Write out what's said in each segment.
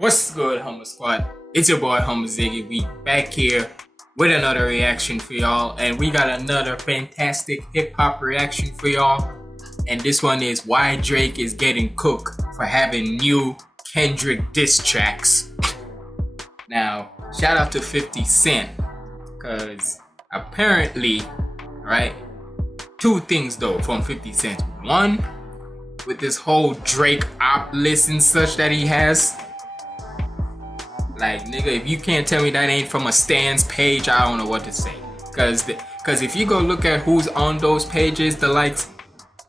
What's good, Humble Squad? It's your boy HumbleZiggy. We back here with another reaction for y'all, and we got another fantastic hip-hop reaction for y'all. And this one is why Drake is getting cooked for having new Kendrick diss tracks. Now, shout out to 50 Cent, because apparently, right, two things though from 50 Cent. One, with this whole Drake op list and such that he has, like, nigga, if you can't tell me that ain't from a Stans page, I don't know what to say. Cause if you go look at who's on those pages, the likes,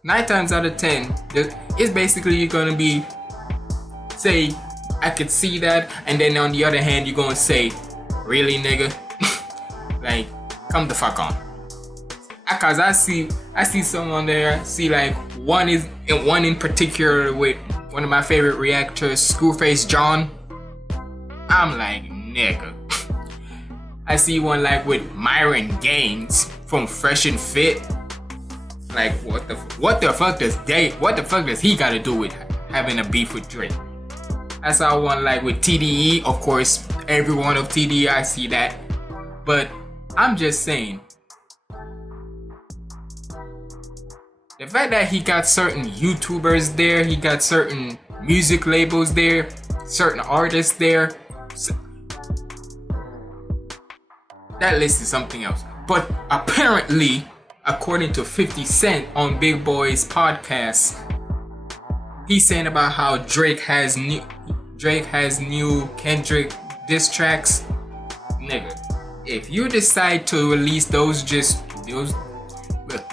9 times out of 10, it's basically gonna be, say, I could see that, and then on the other hand, you're gonna say, really, nigga? Like, come the fuck on. Cause I see someone there, see like one in particular with one of my favorite reactors, Schoolface John. I'm like, nigga. I see one like with Myron Gaines from Fresh and Fit. Like, what the fuck does he gotta do with having a beef with Drake? I saw one like with TDE, of course, everyone of TDE, I see that. But I'm just saying, the fact that he got certain YouTubers there, he got certain music labels there, certain artists there, that list is something else. But apparently, according to 50 Cent on Big Boy's podcast, he's saying about how Drake has new Kendrick diss tracks. Nigga, if you decide to release I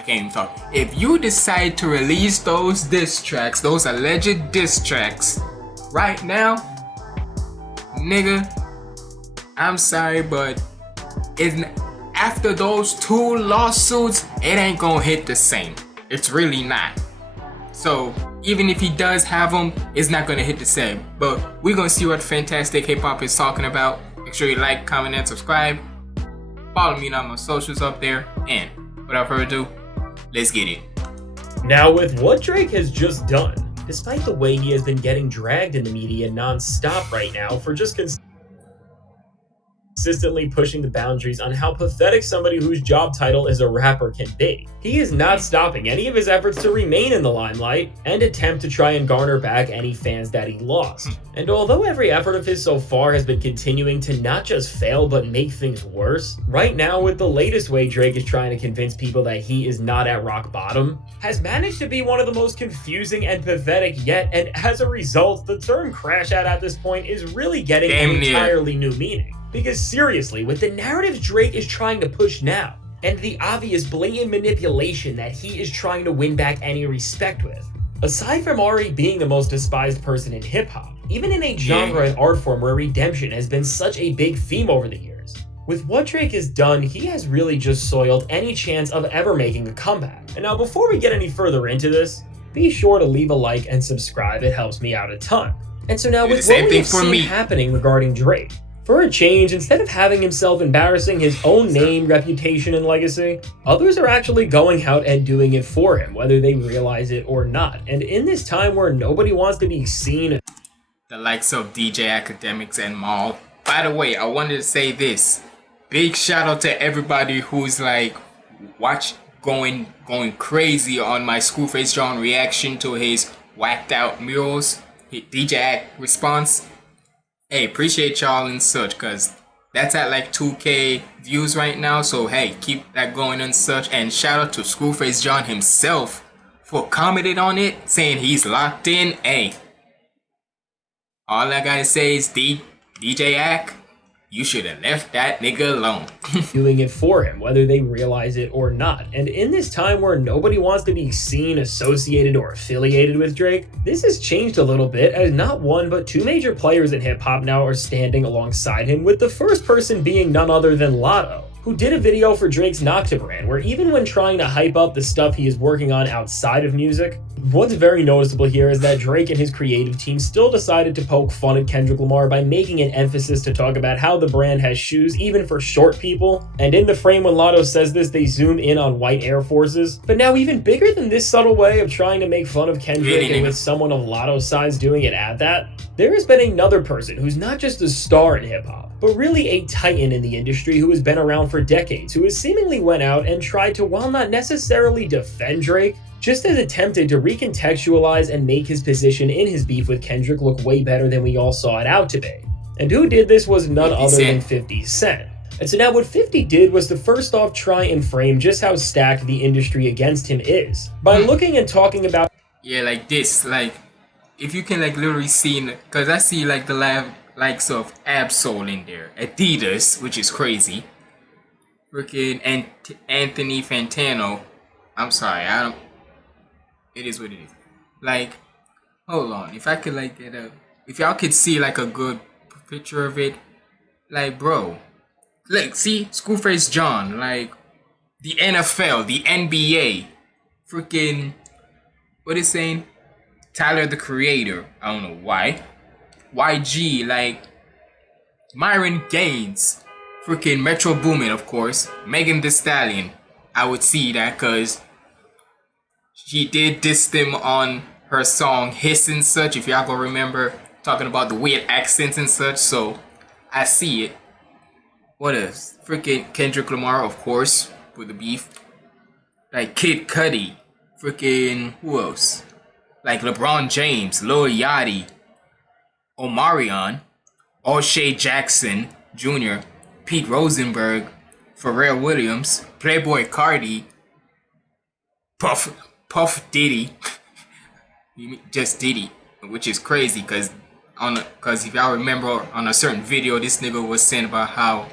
can't even talk. If you decide to release those diss tracks, those alleged diss tracks, right now, nigga, I'm sorry, but after those 2 lawsuits, it ain't gonna hit the same. It's really not. So even if he does have them, it's not gonna hit the same. But we're gonna see what Fantastic Hip Hop is talking about. Make sure you like, comment, and subscribe. Follow me on my socials up there. And without further ado, let's get it. Now, with what Drake has just done, despite the way he has been getting dragged in the media non-stop right now for just consistently pushing the boundaries on how pathetic somebody whose job title is a rapper can be, he is not stopping any of his efforts to remain in the limelight and attempt to try and garner back any fans that he lost. And although every effort of his so far has been continuing to not just fail but make things worse, right now with the latest way Drake is trying to convince people that he is not at rock bottom, has managed to be one of the most confusing and pathetic yet, and as a result, the term crash out at this point is really getting an entirely new meaning. Because seriously, with the narratives Drake is trying to push now, and the obvious blatant manipulation that he is trying to win back any respect with, aside from already being the most despised person in hip-hop, even in a genre and art form where redemption has been such a big theme over the years, with what Drake has done, he has really just soiled any chance of ever making a comeback. And now before we get any further into this, be sure to leave a like and subscribe, it helps me out a ton. And so now with what we've seen happening regarding Drake, for a change, instead of having himself embarrassing his own name, reputation, and legacy, others are actually going out and doing it for him, whether they realize it or not. And in this time where nobody wants to be seen, the likes of DJ Academics and Maul. By the way, I wanted to say this. Big shout out to everybody who's like going crazy on my Schoolface John reaction to his whacked out murals, his DJ Act response. Hey, appreciate y'all and such, cause that's at like 2K views right now. So hey, keep that going and such. And shout out to Schoolface John himself for commenting on it, saying he's locked in. Hey, all I gotta say is DJ Ack, you should have left that nigga alone. doing it for him, whether they realize it or not. And in this time where nobody wants to be seen, associated, or affiliated with Drake, this has changed a little bit, as not one but 2 major players in hip-hop now are standing alongside him, with the first person being none other than Lotto, who did a video for Drake's Nocta brand, where even when trying to hype up the stuff he is working on outside of music, What's very noticeable here is that Drake and his creative team still decided to poke fun at Kendrick Lamar by making an emphasis to talk about how the brand has shoes even for short people. And in the frame when Lotto says this, they zoom in on white Air Forces. But now even bigger than this subtle way of trying to make fun of Kendrick and with someone of Lotto's size doing it at that, there has been another person who's not just a star in hip-hop, but really a titan in the industry who has been around for decades, who has seemingly went out and tried to, while not necessarily defend Drake, just as attempted to recontextualize and make his position in his beef with Kendrick look way better than we all saw it out to be. And who did this was none other than 50 Cent. And so now what 50 did was to first off try and frame just how stacked the industry against him is, by looking and talking about like this, like, if you can like literally see, because I see like the likes of Absol in there, Adidas, which is crazy, freaking Anthony Fantano, I'm sorry, it is what it is. Like, hold on, if I could like get if y'all could see like a good picture of it, like, bro, like, see, Schoolface John, like, the NFL, the NBA, freaking, what is saying? Tyler the Creator, I don't know why. YG, like, Myron Gaines, freaking Metro Boomin, of course, Megan Thee Stallion, I would see that because she did diss them on her song Hiss and such, if y'all gonna remember, talking about the weird accents and such, so I see it. What else? Freaking Kendrick Lamar, of course, with the beef. Like Kid Cudi, freaking, who else? Like LeBron James, Lil Yachty, Omarion, O'Shea Jackson Jr., Pete Rosenberg, Pharrell Williams, Playboy Cardi, Puff Diddy, just Diddy, which is crazy because if y'all remember on a certain video, this nigga was saying about how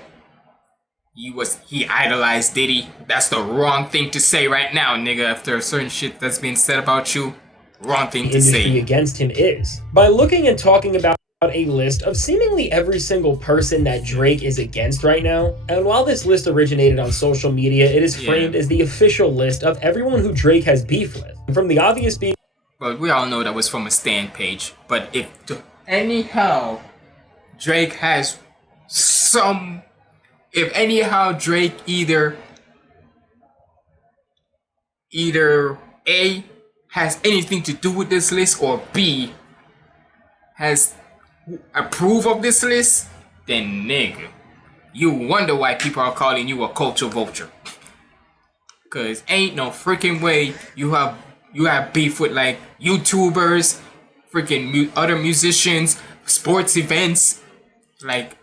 he idolized Diddy. That's the wrong thing to say right now, nigga. After certain shit that's been said about you, wrong thing to say. Industry against him is by looking and talking about a list of seemingly every single person that Drake is against right now. And while this list originated on social media, it is framed as the official list of everyone who Drake has beef with. From the obvious beef, but we all know that was from a stand page. But if anyhow Drake has Drake either A, has anything to do with this list, or B, has approve of this list, then nigga, you wonder why people are calling you a culture vulture. Cause ain't no freaking way you have beef with like YouTubers, freaking other musicians, sports events, like,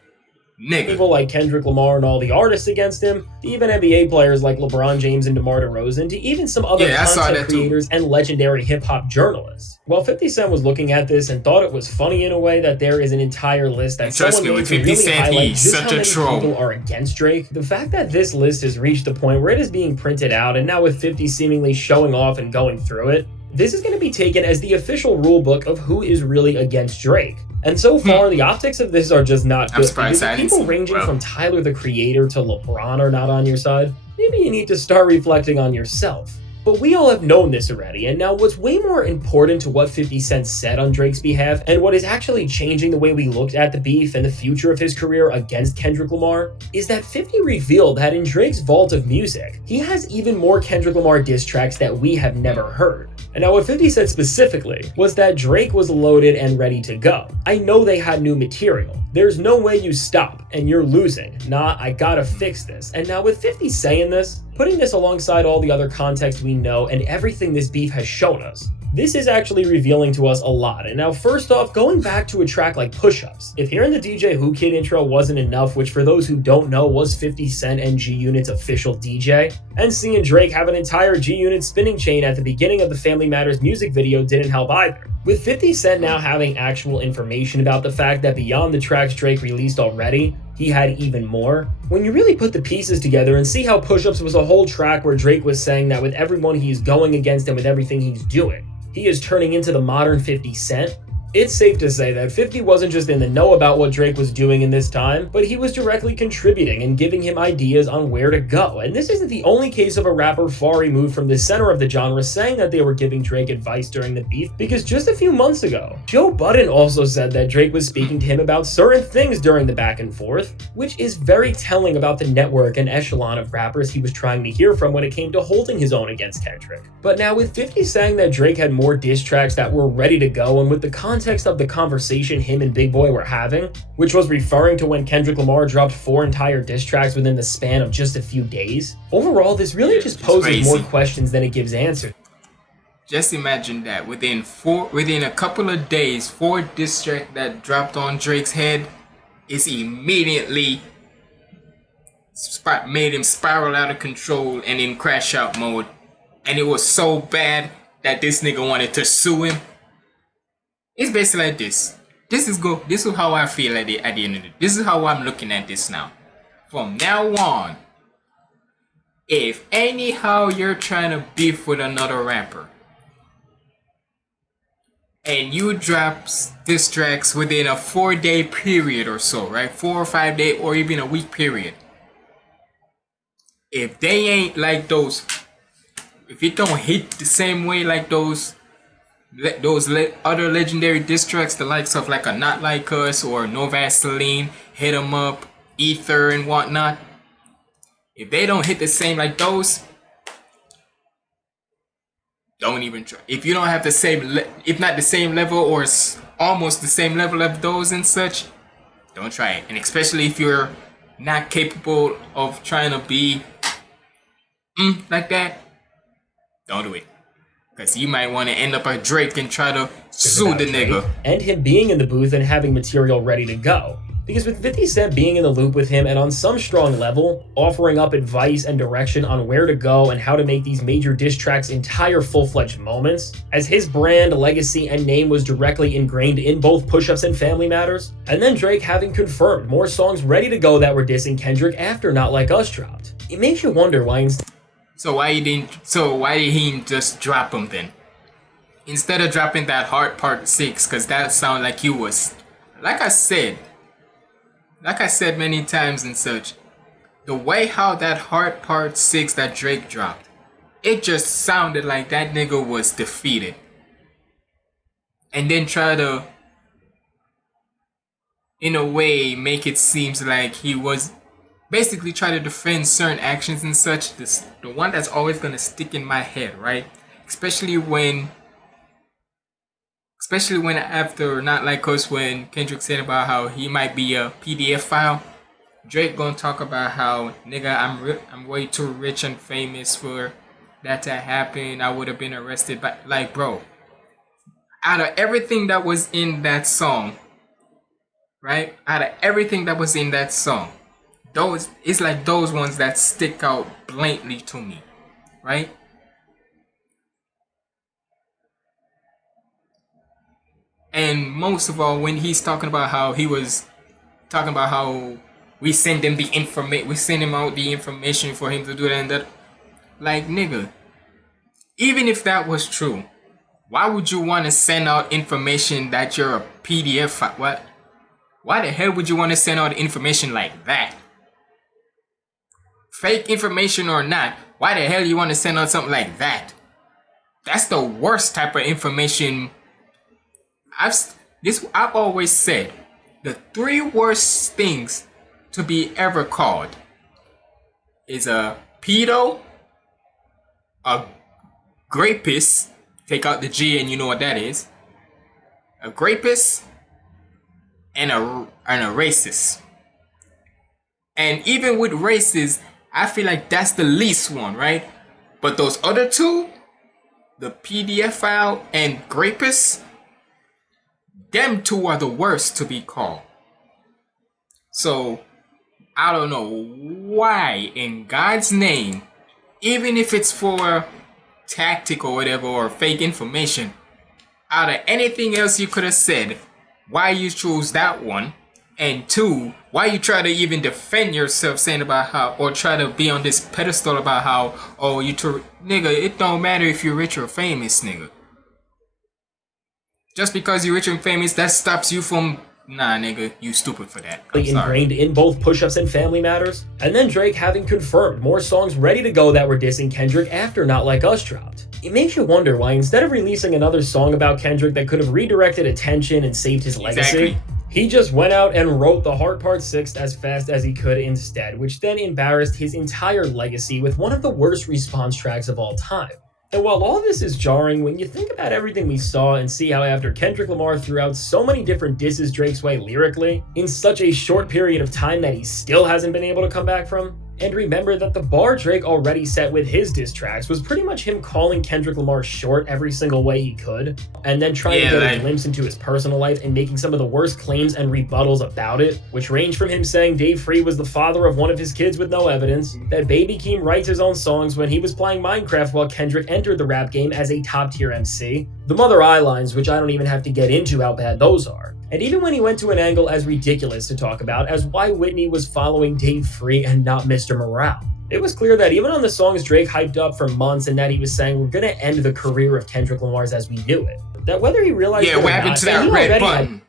nigga. People like Kendrick Lamar and all the artists against him, to even NBA players like LeBron James and DeMar DeRozan, to even some other content creators and legendary hip-hop journalists. While 50 Cent was looking at this and thought it was funny in a way that there is an entire list that someone made to really highlight just how many people are against Drake, the fact that this list has reached the point where it is being printed out, and now with 50 seemingly showing off and going through it, this is going to be taken as the official rulebook of who is really against Drake. And so far, the optics of this are just not good. Because if people ranging from Tyler the Creator to LeBron are not on your side, maybe you need to start reflecting on yourself. But we all have known this already, and now what's way more important to what 50 Cent said on Drake's behalf, and what is actually changing the way we looked at the beef and the future of his career against Kendrick Lamar, is that 50 revealed that in Drake's vault of music, he has even more Kendrick Lamar diss tracks that we have never heard. And now what 50 said specifically was that Drake was loaded and ready to go. I know they had new material. There's no way you stop and you're losing. Nah, I gotta fix this. And now with 50 saying this, putting this alongside all the other context we know and everything this beef has shown us, this is actually revealing to us a lot. And now first off, going back to a track like Push-Ups, if hearing the DJ Who Kid intro wasn't enough, which for those who don't know was 50 Cent and G-Unit's official DJ, and seeing Drake have an entire G-Unit spinning chain at the beginning of the Family Matters music video didn't help either. With 50 Cent now having actual information about the fact that beyond the tracks Drake released already, he had even more, when you really put the pieces together and see how Push-Ups was a whole track where Drake was saying that with everyone he's going against and with everything he's doing, he is turning into the modern 50 Cent, It's safe to say that 50 wasn't just in the know about what Drake was doing in this time, but he was directly contributing and giving him ideas on where to go. And this isn't the only case of a rapper far removed from the center of the genre saying that they were giving Drake advice during the beef, because just a few months ago, Joe Budden also said that Drake was speaking to him about certain things during the back and forth, which is very telling about the network and echelon of rappers he was trying to hear from when it came to holding his own against Kendrick. But now with 50 saying that Drake had more diss tracks that were ready to go, and with the context of the conversation him and Big Boy were having, which was referring to when Kendrick Lamar dropped 4 entire diss tracks within the span of just a few days, overall this really just poses more questions than it gives answers. Just imagine that within a couple of days, 4 diss tracks that dropped on Drake's head is immediately made him spiral out of control and in crash out mode, and it was so bad that this nigga wanted to sue him. It's basically like this. This is how I feel at the end of it. This is how I'm looking at this now. From now on, if anyhow you're trying to beef with another rapper, and you drop diss tracks within a 4-day period or so, right? 4 or 5 day or even a week period. If they ain't like those, if it don't hit the same way like those other legendary diss tracks, the likes of like a Not Like Us or No Vaseline, Hit 'Em Up, Ether and whatnot, if they don't hit the same like those, don't even try. If you don't have the same, if not the same level or almost the same level of those and such, don't try it. And especially if you're not capable of trying to be like that, don't do it. Because you might want to end up like Drake and try to sue the nigga. And him being in the booth and having material ready to go. Because with 50 Cent being in the loop with him and on some strong level, offering up advice and direction on where to go and how to make these major diss tracks entire full-fledged moments, as his brand, legacy, and name was directly ingrained in both Push-Ups and Family Matters, and then Drake having confirmed more songs ready to go that were dissing Kendrick after Not Like Us dropped. It makes you wonder why So why did he just drop them then? Instead of dropping that Heart Part 6, because that sounded like he was, like I said many times and such, the way how that Heart Part 6 that Drake dropped, it just sounded like that nigga was defeated. And then try to, in a way, make it seems like he was basically try to defend certain actions and such. The one that's always gonna stick in my head, right? Especially when after Not Like Us, when Kendrick said about how he might be a PDF file, Drake gonna talk about how, nigga, I'm way too rich and famous for that to happen. I would have been arrested. But like, bro, out of everything that was in that song, right? Out of everything that was in that song, it's like those ones that stick out blatantly to me, right? And most of all, when he's talking about how we send him out the information for him to do that and that, like, nigga, even if that was true, why would you want to send out information that you're a PDF file? What? Why the hell would you want to send out information like that? Fake information or not, why the hell you want to send out something like that? That's the worst type of information. I've always said the 3 worst things to be ever called is a pedo, a grapist, take out the G and you know what that is, a grapist, and a racist. And even with racist, I feel like that's the least one, right? But those other 2, the PDF file and grapist, them 2 are the worst to be called. So, I don't know why in God's name, even if it's for tactic or whatever or fake information, out of anything else you could have said, why you choose that one, and 2, why you try to even defend yourself saying about how, or try to be on this pedestal about how, oh, nigga, it don't matter if you're rich or famous, nigga. Just because you're rich and famous, that stops you from... Nah, nigga, you stupid for that. I'm sorry. Ingrained in both push-ups and Family Matters, and then Drake having confirmed more songs ready to go that were dissing Kendrick after Not Like Us dropped. It makes you wonder why instead of releasing another song about Kendrick that could have redirected attention and saved his legacy, he just went out and wrote The Heart Part 6 as fast as he could instead, which then embarrassed his entire legacy with one of the worst response tracks of all time. And while all this is jarring, when you think about everything we saw and see how after Kendrick Lamar threw out so many different disses Drake's way lyrically, in such a short period of time that he still hasn't been able to come back from, and remember that the bar Drake already set with his diss tracks was pretty much him calling Kendrick Lamar short every single way he could, and then trying to get a glimpse into his personal life and making some of the worst claims and rebuttals about it, which range from him saying Dave Free was the father of one of his kids with no evidence, that Baby Keem writes his own songs when he was playing Minecraft while Kendrick entered the rap game as a top-tier MC, the Mother Eye lines, which I don't even have to get into how bad those are. And even when he went to an angle as ridiculous to talk about as why Whitney was following Dave Free and not Mr. Morale. It was clear that even on the songs Drake hyped up for months and that he was saying we're gonna end the career of Kendrick Lamar's as we knew it, that whether he realized it or what happened not, to that red button?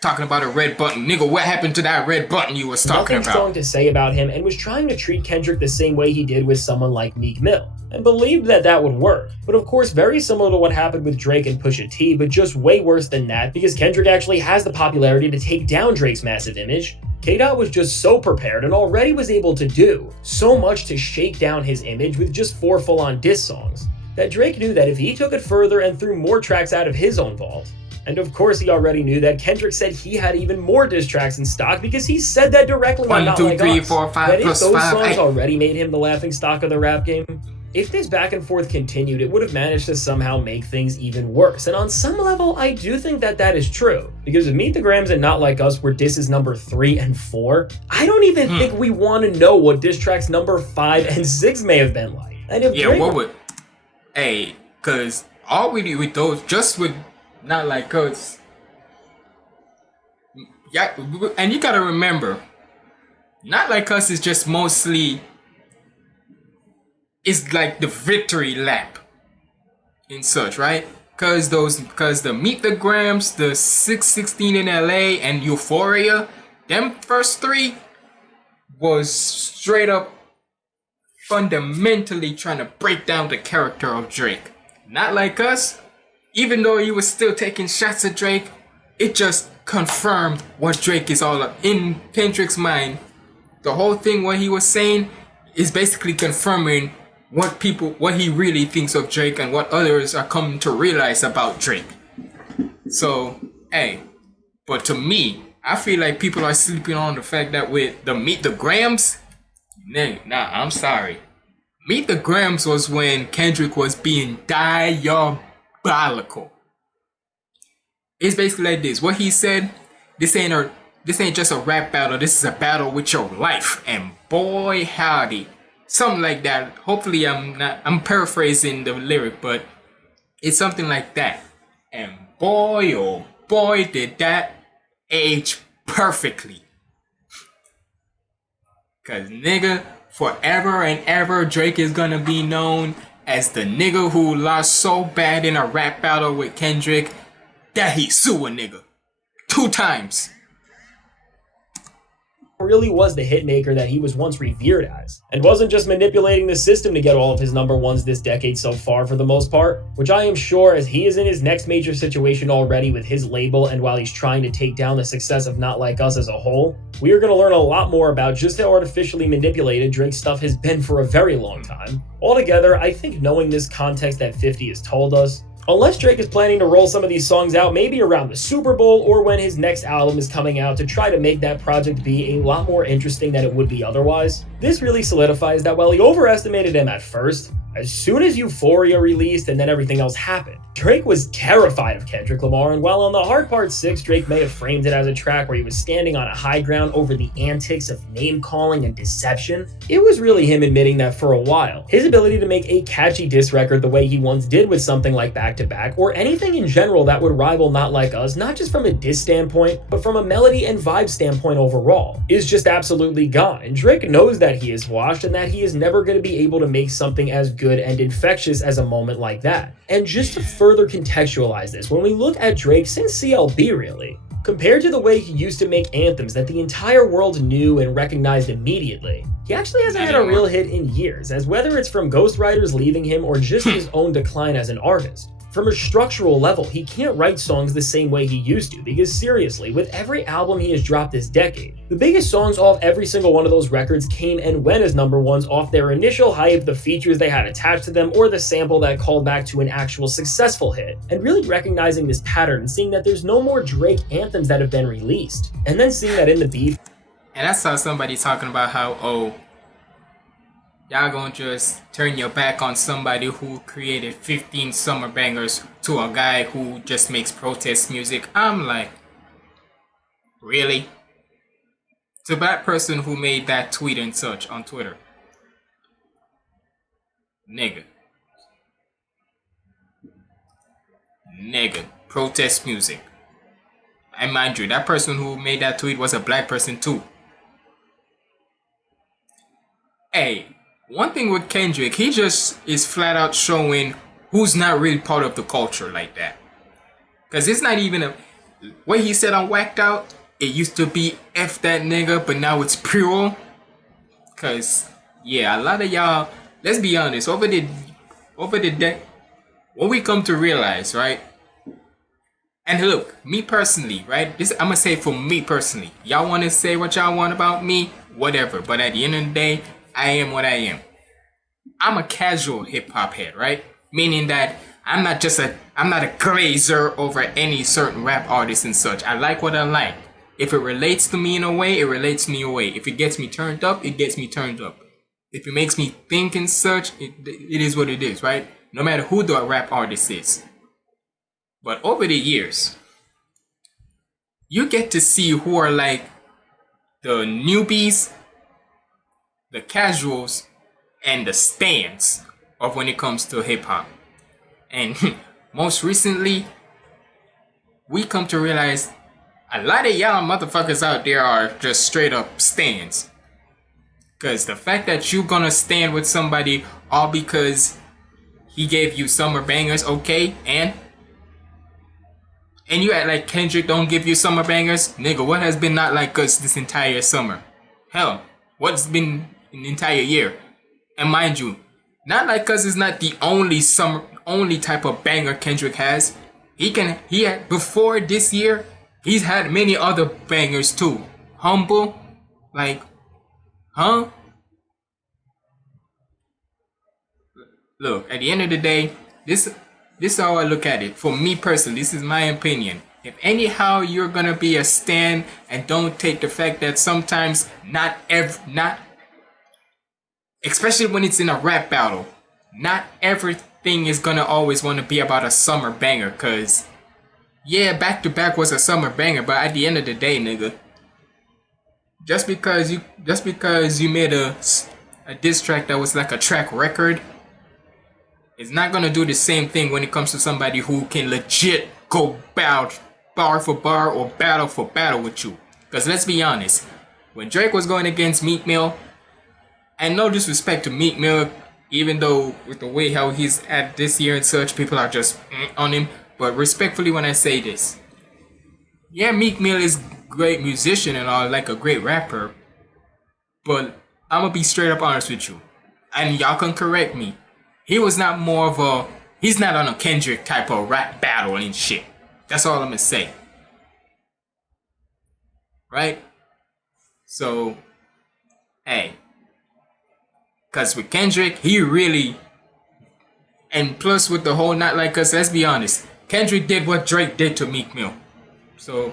Talking about a red button. Nigga, what happened to that red button you was talking about? Nothing strong to say about him and was trying to treat Kendrick the same way he did with someone like Meek Mill, and believed that that would work. But of course, very similar to what happened with Drake and Pusha T, but just way worse than that because Kendrick actually has the popularity to take down Drake's massive image. K-Dot was just so prepared and already was able to do so much to shake down his image with just 4 full-on diss songs, that Drake knew that if he took it further and threw more tracks out of his own vault, and of course he already knew that Kendrick said he had even more diss tracks in stock because he said that directly on Not Like Us, that if those songs already made him the laughingstock of the rap game, if this back and forth continued, it would have managed to somehow make things even worse. And on some level, I do think that that is true. Because if Meet the Grams and Not Like Us were disses number 3 and 4, I don't even think we want to know what diss tracks number 5 and 6 may have been like. And if cause all we do with those, just with Not Like Us, yeah, and you gotta remember, Not Like Us is just mostly, it's like the victory lap in such, right? Cause the Meet the Grams, the 616 in LA, and Euphoria, them first 3 was straight up fundamentally trying to break down the character of Drake. Not Like Us, even though he was still taking shots at Drake, it just confirmed what Drake is all about. In Kendrick's mind, the whole thing, what he was saying, is basically confirming what he really thinks of Drake and what others are coming to realize about Drake. So, but to me, I feel like people are sleeping on the fact that with the Meet the Grams, nah, I'm sorry. Meet the Grams was when Kendrick was being diabolical. It's basically like this. What he said, this ain't just a rap battle, this is a battle with your life. And boy howdy. Something like that. Hopefully I'm paraphrasing the lyric, but it's something like that. And boy, oh boy, did that age perfectly. Cause nigga, forever and ever, Drake is gonna be known as the nigga who lost so bad in a rap battle with Kendrick that he sued a nigga 2 times. Really was the hitmaker that he was once revered as, and wasn't just manipulating the system to get all of his number 1s this decade so far for the most part, which I am sure as he is in his next major situation already with his label and while he's trying to take down the success of Not Like Us as a whole, we are going to learn a lot more about just how artificially manipulated Drake's stuff has been for a very long time. Altogether, I think knowing this context that 50 has told us, unless Drake is planning to roll some of these songs out maybe around the Super Bowl or when his next album is coming out to try to make that project be a lot more interesting than it would be otherwise, this really solidifies that while he overestimated him at first, as soon as Euphoria released and then everything else happened, Drake was terrified of Kendrick Lamar, and while on The Heart Part 6, Drake may have framed it as a track where he was standing on a high ground over the antics of name-calling and deception, it was really him admitting that for a while, his ability to make a catchy diss record the way he once did with something like Back to Back, or anything in general that would rival Not Like Us, not just from a diss standpoint, but from a melody and vibe standpoint overall, is just absolutely gone. And Drake knows that he is washed and that he is never going to be able to make something as good good and infectious as a moment like that. And just to further contextualize this, when we look at Drake since CLB really, compared to the way he used to make anthems that the entire world knew and recognized immediately, he actually hasn't had a real hit in years, as whether it's from ghostwriters leaving him or just his own decline as an artist. From a structural level, he can't write songs the same way he used to, because seriously, with every album he has dropped this decade, the biggest songs off every single one of those records came and went as number ones off their initial hype, the features they had attached to them, or the sample that called back to an actual successful hit. And really recognizing this pattern and seeing that there's no more Drake anthems that have been released, and then seeing that in the beef. And I saw somebody talking about how, oh, y'all gonna just turn your back on somebody who created 15 summer bangers to a guy who just makes protest music. I'm like, really? To that person who made that tweet and such on Twitter. Nigga. Protest music. And mind you, that person who made that tweet was a black person too. Hey, one thing with Kendrick, he just is flat out showing who's not really part of the culture like that. Because it's not even what he said on Whacked Out, it used to be F that nigga, but now it's pure. Because, yeah, a lot of y'all, let's be honest, over the day, what we come to realize, right? And look, me personally, right? This I'm going to say for me personally. Y'all want to say what y'all want about me? Whatever. But at the end of the day, I am what I am. I'm a casual hip-hop head, right? Meaning that I'm not a glazer over any certain rap artist and such. I like what I like. If it relates to me in a way, it relates to me in a way. If it gets me turned up, it gets me turned up. If it makes me think and such, it is what it is, right? No matter who the rap artist is. But over the years, you get to see who are like the newbies, the casuals, and the stands of when it comes to hip-hop. And most recently, we come to realize a lot of y'all motherfuckers out there are just straight up stands. Because the fact that you gonna stand with somebody all because he gave you summer bangers, okay, and you act like Kendrick don't give you summer bangers? Nigga, what has been not like us this entire summer? Hell, what's been an entire year? And mind you, Not Like Us is not the only type of banger Kendrick has. He had, before this year, he's had many other bangers too. Humble, like, huh? Look, at the end of the day, this is how I look at it. For me personally, this is my opinion. If anyhow you're gonna be a stan and don't take the fact that sometimes especially when it's in a rap battle, not everything is gonna always want to be about a summer banger. Cause yeah, Back to Back was a summer banger, but at the end of the day, nigga, just because you made a diss track that was like a track record, it's not gonna do the same thing when it comes to somebody who can legit go bar for bar or battle for battle with you. Because let's be honest, when Drake was going against Meek Mill, and no disrespect to Meek Mill, even though with the way how he's at this year and such, people are just on him. But respectfully, when I say this, yeah, Meek Mill is a great musician and all, like a great rapper, but I'm gonna be straight up honest with you, and y'all can correct me. He's not on a Kendrick type of rap battle and shit. That's all I'm gonna say. Right? So, hey. Because with Kendrick, he really... And plus with the whole Not Like Us, let's be honest. Kendrick did what Drake did to Meek Mill. So...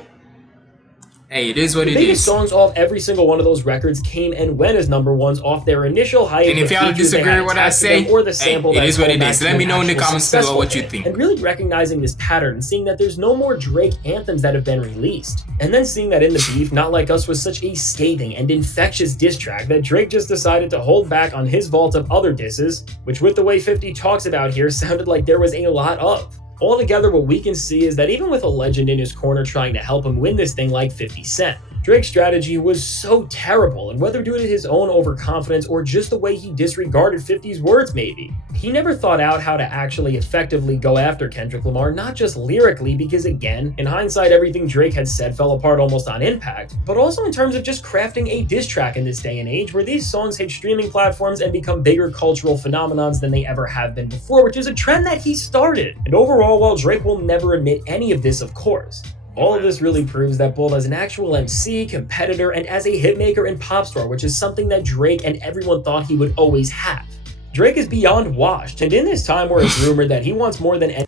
Hey, it is what it is. The biggest songs off every single one of those records came and went as number ones off their initial hype. And if y'all disagree with what I say, or the sample hey, it is what it is. Let me know in the comments below what you think. And really recognizing this pattern and seeing that there's no more Drake anthems that have been released. And then seeing that in the beef, Not Like Us was such a scathing and infectious diss track that Drake just decided to hold back on his vault of other disses, which with the way 50 talks about here sounded like there was a lot of. Altogether, what we can see is that even with a legend in his corner trying to help him win this thing like 50 Cent, Drake's strategy was so terrible, and whether due to his own overconfidence or just the way he disregarded 50's words maybe, he never thought out how to actually effectively go after Kendrick Lamar, not just lyrically, because again, in hindsight everything Drake had said fell apart almost on impact, but also in terms of just crafting a diss track in this day and age where these songs hit streaming platforms and become bigger cultural phenomenons than they ever have been before, which is a trend that he started. And overall, while Drake will never admit any of this, of course, all of this really proves that both as an actual MC, competitor, and as a hitmaker and pop star, which is something that Drake and everyone thought he would always have. Drake is beyond washed, and in this time where it's rumored that he wants more than any—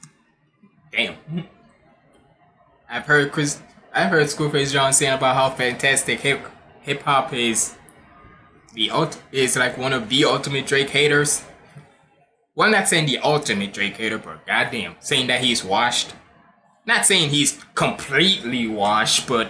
Damn. I've heard Screwface John saying about how fantastic hip hop is like one of the ultimate Drake haters. Well, I'm not saying the ultimate Drake hater, but goddamn, saying that he's washed. Not saying he's completely washed, but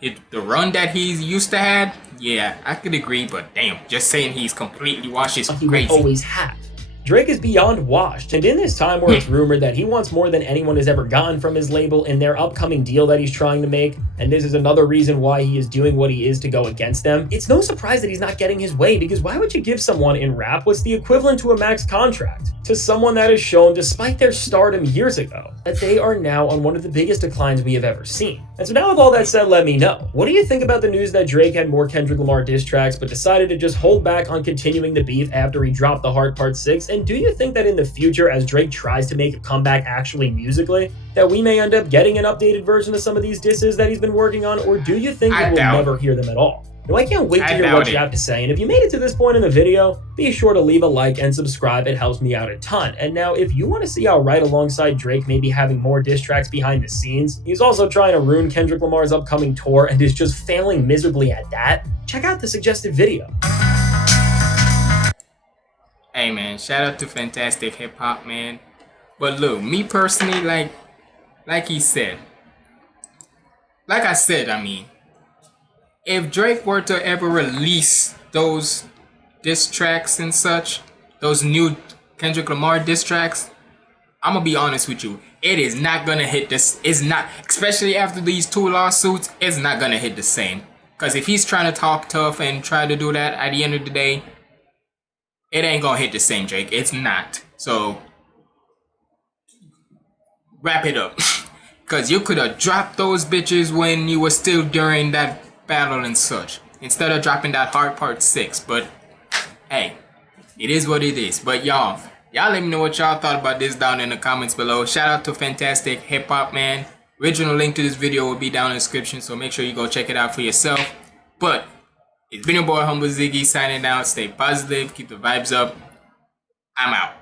the run that he's used to had, yeah, I could agree, but damn, just saying he's completely washed is he crazy. Would always have. Drake is beyond washed, and in this time where it's rumored that he wants more than anyone has ever gotten from his label in their upcoming deal that he's trying to make, and this is another reason why he is doing what he is to go against them, it's no surprise that he's not getting his way, because why would you give someone in rap what's the equivalent to a max contract to someone that has shown, despite their stardom years ago, that they are now on one of the biggest declines we have ever seen? And so now with all that said, let me know, what do you think about the news that Drake had more Kendrick Lamar diss tracks but decided to just hold back on continuing the beef after he dropped The Heart Part 6? And do you think that in the future, as Drake tries to make a comeback actually musically, that we may end up getting an updated version of some of these disses that he's been working on, or do you think we will never hear them at all? Now, I can't wait to hear what you have to say, and if you made it to this point in the video, be sure to leave a like and subscribe. It helps me out a ton. And now, if you want to see how right alongside Drake may be having more diss tracks behind the scenes, he's also trying to ruin Kendrick Lamar's upcoming tour and is just failing miserably at that, check out the suggested video. Hey man, shout out to fantastic hip hop, man. But look, me personally, like I said, I mean, if Drake were to ever release those diss tracks and such, those new Kendrick Lamar diss tracks, I'm gonna be honest with you, it is not gonna hit this. It's not, especially after these 2 lawsuits, it's not gonna hit the same. Cause if he's trying to talk tough and try to do that, at the end of the day, it ain't gonna hit the same, Drake. It's not. So wrap it up. Cause you could have dropped those bitches when you were still during that battle and such, instead of dropping that Heart Part 6. But hey, it is what it is. But y'all let me know what y'all thought about this down in the comments below. Shout out to fantastic hip hop, man. Original link to this video will be down in the description, so make sure you go check it out for yourself. But it's been your boy HumbleZiggy signing out. Stay positive, keep the vibes up. I'm out.